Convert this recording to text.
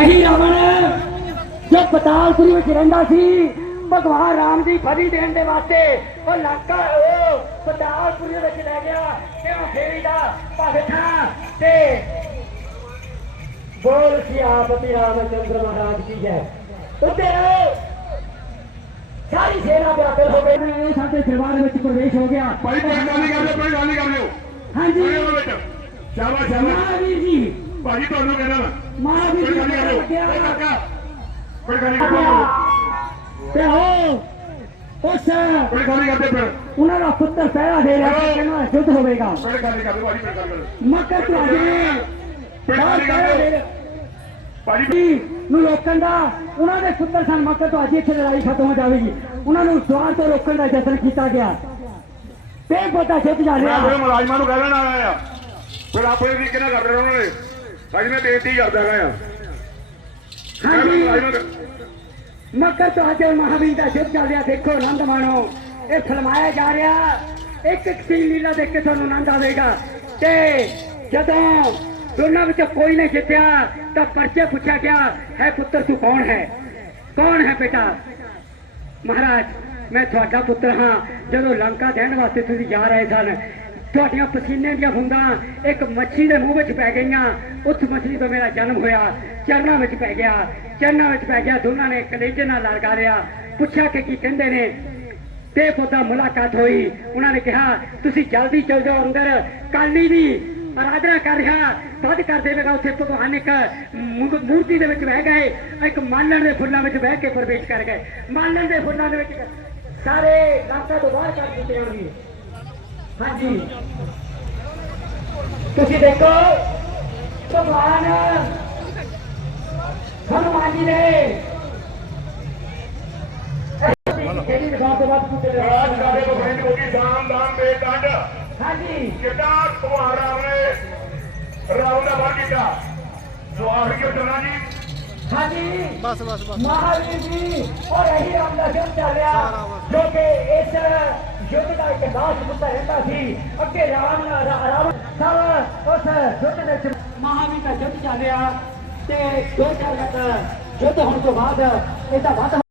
ਇਹੀ ਰਾਵਣ ਜੋ ਪਤਾਲਪੁਰੀ ਵਿੱਚ ਰਹਿੰਦਾ ਸੀ ਭਗਵਾਨ ਰਾਮ ਦੀ ਫੜੀ ਦੇਣ ਦੇ ਵਾਸਤੇ ਉਹ ਲਾਕਾ ਉਹ ਪਤਾਲਪੁਰੀ ਵਿੱਚ ਲੈ ਗਿਆ ਤੇ ਉਹ ਫੇਰੀ ਦਾ ਭਗਤਾਂ ਤੇ ਬੋਲ ਸਿਆਪਤੀ ਰਾਮਚੰਦਰ ਮਹਾਰਾਜ ਕੀ ਜੈ ਉੱਤੇ ਸਾਰੀ ਸੇਨਾ ਵਿਆਕਲ ਹੋ ਗਈ। ਇਹ ਸਾਡੇ ਦਰਬਾਰ ਵਿੱਚ ਪ੍ਰਵੇਸ਼ ਹੋ ਗਿਆ। ਭਾਈ ਕੋਈ ਗੱਲ ਨਹੀਂ ਕਰਦੇ ਕੋਈ ਗੱਲ ਨਹੀਂ ਕਰਦੇ ਹਾਂਜੀ। ਕੋਈ ਗੱਲ ਵਿੱਚ ਸ਼ਾਬਾਸ਼ ਸ਼ਾਬਾਸ਼। ਜੀ। ਭਾਜੀ ਤੁਹਾਨੂੰ ਕਹਿੰਦਾ ਮੈਂ ਮਹਾਵੀਰ ਕੋਈ ਜੀ ਕੋਈ ਕਾਕਾ ਕੋਈ ਗੱਲ ਕਰਦੇ ਤੇ ਹੋ ਉਸ ਕੋਈ ਗੱਲ ਕਰਦੇ ਫਿਰ। ਉਹਨਾਂ ਦਾ ਪੁੱਤਰ ਪਹਿਰਾ ਦੇ ਰਿਹਾ ਕਹਿੰਦਾ ਯੁੱਧ ਹੋਵੇਗਾ। ਕੋਈ ਗੱਲ ਕਰਦੇ ਭਾਜੀ ਕੋਈ ਗੱਲ ਮੱਕਰ ਤੁਹਾਡੇ ਭਾਜੀ ਨੂੰ ਰੋਕਣ ਦਾ। ਉਹਨਾਂ ਦੇ ਪੁੱਤਰ ਸਨ ਮੱਕਰ ਤੋਂ ਅੱਜ ਇੱਥੇ ਲੜਾਈ ਖਤਮ ਹੋ ਜਾਵੇਗੀ। ਉਹਨਾਂ ਨੂੰ ਸਵਾਰ ਤੋਂ ਰੋਕਣ ਦਾ ਯਤਨ ਕੀਤਾ ਗਿਆ। ਤੇ ਪਤਾ ਜਿੱਤ ਜਾ ਮੈਂ ਰਿਹਾ ਮੁਲਾਜ਼ਮਾਂ ਨੂੰ ਕਹਿ ਦੇਣਾ ਆਇਆ ਫਿਰ ਆਪਣੇ ਤਰੀਕੇ ਨਾਲ ਕਰ ਰਹੇ ਉਹਨਾਂ ਨੇ ਭਾਜੀ ਮੈਂ ਬੇਨਤੀ ਕਰਦਾ ਮੈਂ ਹਾਂਜੀ। ਮੱਕਰ ਤੋਂ ਅੱਜ ਮਹਾਵੀਰ ਦਾ ਯੁੱਧ ਚੱਲ ਰਿਹਾ ਦੇਖੋ ਆਨੰਦ ਮਾਣੋ। ਇਹ ਫਿਲਮਾਇਆ ਜਾ ਰਿਹਾ ਇੱਕ ਇੱਕ ਸੀਨ ਲੀਲਾ ਦੇਖ ਕੇ ਤੁਹਾਨੂੰ ਆਨੰਦ ਆਵੇਗਾ। ਤੇ ਜਦੋਂ ਦੋਨਾਂ ਵਿੱਚੋਂ ਕੋਈ ਨਹੀਂ ਜਿੱਤਿਆ ਤਾਂ ਪਰਚੇ ਪੁੱਛਿਆ ਗਿਆ ਹੈ ਪੁੱਤਰ ਤੂੰ ਕੌਣ ਹੈ? ਕੌਣ ਹੈ ਬੇਟਾ? ਮਹਾਰਾਜ ਮੈਂ ਤੁਹਾਡਾ ਪੁੱਤਰ ਹਾਂ। ਜਦੋਂ ਲੰਕਾ ਦੇਣ ਵਾਸਤੇ ਤੁਸੀਂ ਜਾ ਰਹੇ ਸਨ ਤੁਹਾਡੀਆਂ ਪਸੀਨੇ ਦੀਆਂ ਹੁੰਦਾਂ ਇੱਕ ਮੱਛੀ ਦੇ ਮੂੰਹ ਵਿੱਚ ਪੈ ਗਈਆਂ। ਉਸ ਮੱਛੀ ਤੋਂ ਮੇਰਾ ਜਨਮ ਹੋਇਆ। ਚਰਨਾਂ ਵਿੱਚ ਪੈ ਗਿਆ। ਚਰਨਾਂ ਵਿੱਚ ਪੈ ਗਿਆ। ਦੋਨਾਂ ਨੇ ਕਲੇਜੇ ਨਾਲ ਲੜਕਾ ਲਿਆ ਪੁੱਛਿਆ ਕਿ ਕੀ ਕਹਿੰਦੇ ਨੇ? ਤੇ ਪੁੱਤਾਂ ਮੁਲਾਕਾਤ ਹੋਈ। ਉਹਨਾਂ ਨੇ ਕਿਹਾ, ਤੁਸੀਂ ਜਲਦੀ ਚਲ ਜਾਓ ਅੰਦਰ। ਕਾਲੀ ਦੀ ਆਰਾਧਨਾ ਕਰ ਰਿਹਾ। ਵੱਧ ਕਰ ਦੇਵੇਗਾ ਉੱਥੇ ਭਗਵਾਨ ਇੱਕ ਮੂਰਤੀ ਦੇ ਵਿੱਚ ਬਹਿ ਗਏ। ਇੱਕ ਮਾਲਣ ਦੇ ਫੁੱਲਾਂ ਵਿੱਚ ਬਹਿ ਕੇ ਪ੍ਰਵੇਸ਼ ਕਰ ਗਏ। ਮਾਲਣ ਦੇ ਫੁੱਲਾਂ ਦੇ ਵਿੱਚ ਸਾਰੇ ਲਾਕਾ ਤੋਂ ਬਾਹਰ ਕਰ ਦਿੱਤੇ ਹੋਣਗੇ। ਹਾਂਜੀ। ਤੁਸੀਂ ਦੇਖੋ ਭਗਵਾਨ ਹਨੂਮਾਨ ਜੀ ਨੇ ਕਿਹੜੀ ਦਿਖਾਉਣ ਤੋਂ ਬਾਅਦ ਪੁੱਛਦੇ ਰਾਜ ਸਾਡੇ ਬਖਸ਼ਿਸ਼ ਹੋ ਗਈ ਦਾਨ ਦਾਨ ਬੇਦੰਡ ਹਾਂਜੀ ਕਿੱਦਾਂ ਭਗਵਾਨ ਰਾਮ ਨੇ ਰਾਵਣ ਦਾ ਵਧ ਕੀਤਾ। ਜੋ ਆਖਰੀ ਕਿਉਂ ਚੱਲਣਾ ਜੀ। ਹਾਂਜੀ। ਬਸ ਬਸ ਬਸ। ਮਹਾਵੀਰ ਜੀ। ਔਰ ਇਹੀ ਰਾਮ ਦਾ ਯੁੱਧ ਚੱਲ ਰਿਹਾ। ਜੋ ਕਿ ਇਸ ਯੁੱਧ ਦਾ ਇੱਕ ਲਾਸ਼ ਮੁੱਦਾ ਰਹਿੰਦਾ ਸੀ, ਅੱਗੇ ਰਾਮ ਰਾਵਣ ਸਭ ਉਸ ਯੁੱਧ ਦੇ ਵਿੱਚ ਮਹਾਵੀਰ ਦਾ ਯੁੱਧ ਚੱਲ ਰਿਹਾ ਤੇ ਦੋ ਚਾਰ ਯੁੱਧ ਹੋਣ ਤੋਂ ਬਾਅਦ ਇਹਦਾ ਵਾਧਾ